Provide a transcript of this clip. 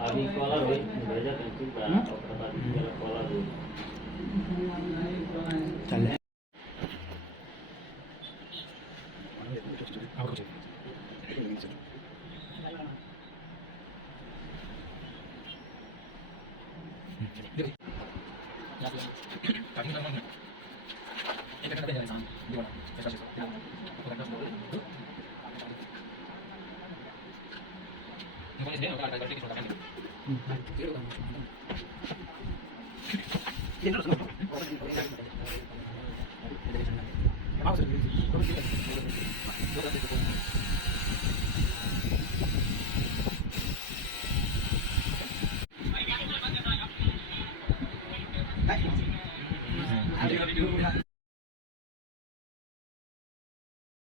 अभी कॉलर हुई भेजा पेंसिल पर और बता दीजिए कॉलर हुई चल